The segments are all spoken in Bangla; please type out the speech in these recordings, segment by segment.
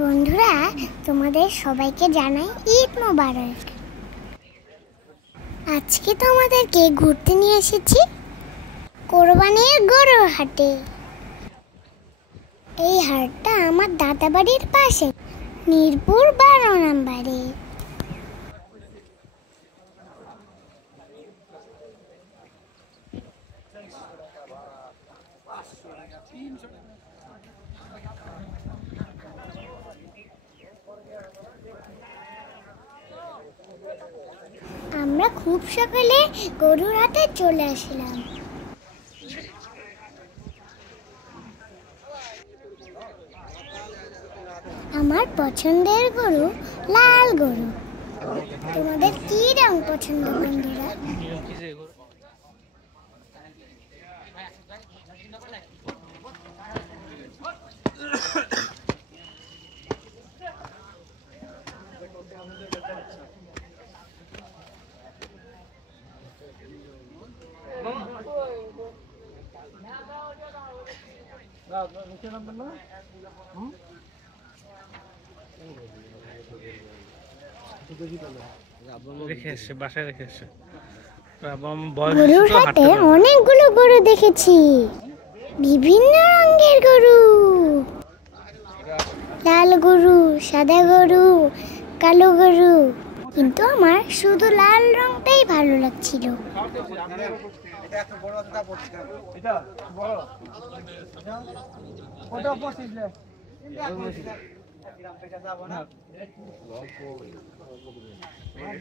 বন্ধুরা, তোমাদের সবাইকে জানাই ঈদ মোবারক। আজকে তোমাদেরকে ঘুরতে নিয়ে এসেছি কোরবানির গরুর হাটে। এই হাটটা আমার দাদা বাড়ির পাশে, মিরপুর 12 নম্বরে। আমরা খুব সকালে গরুর হাটে চলে আসলাম। আমার পছন্দের গরু লাল গরু। তোমাদের কি রং পছন্দ বন্ধুরা? গরুর হাটে অনেকগুলো গরু দেখেছি, বিভিন্ন রঙের গরু, লাল গরু, সাদা গরু, কালো গরু, কিন্তু আমার শুধু লাল রংটাই ভালো লাগছিল।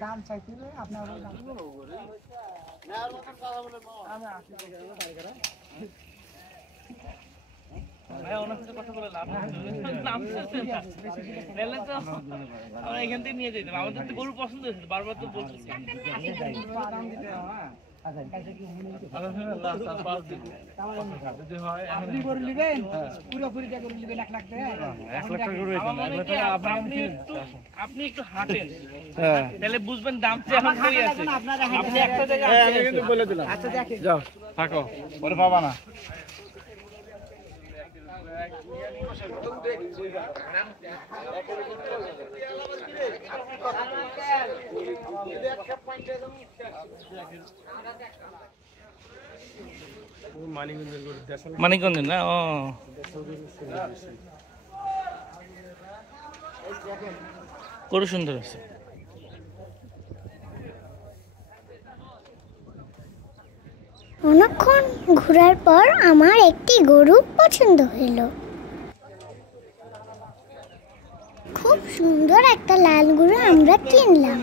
দাম চাইছিল আপনার কথা বলে লাভ এখান থেকে নিয়ে যেতাম। আমাদের তো গরু পছন্দ হয়েছে, বারবার তো বলতেছি। আপনি গরু নেবেন পুরোপুরি গরু নেবেন 1 লাখ টাকা। আপনি একটু হাঁটেন, তাহলে বুঝবেন দাম এখন কই আছে। আপনি একটা জায়গায় আমি কিন্তু বলে দিলাম। আচ্ছা দেখেন, যাও থাকো, পরে পাবা না। মানিকগঞ্জের না? ও গরু সুন্দর আছে। অনেকক্ষণ ঘোরার পর আমার একটি গরু পছন্দ হইল। খুব সুন্দর একটা লাল গরু আমরা কিনলাম।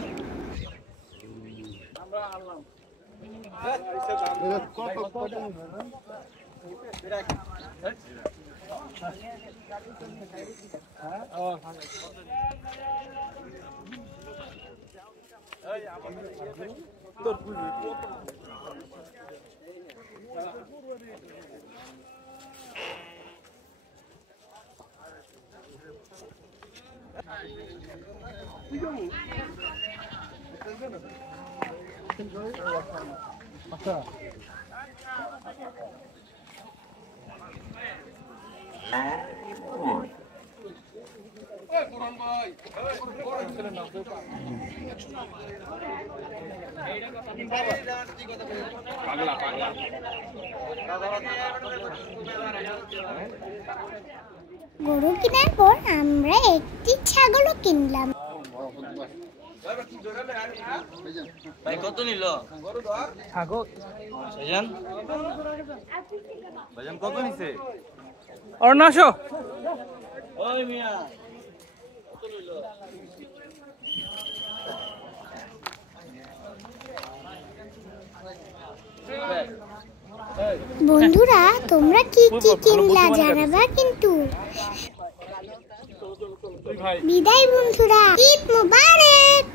গরু কেনার পর আমরা একটি ছাগলও কিনলাম। ভাই কত নিল ছাগল? ভাইজান কত নিছে? আর 900। ওই মিয়া কত নিল? বন্ধুরা, তোমরা কি কি কিনলা জানাবা কিন্তু। বিদায় বন্ধুরা, ঈদ মোবারক।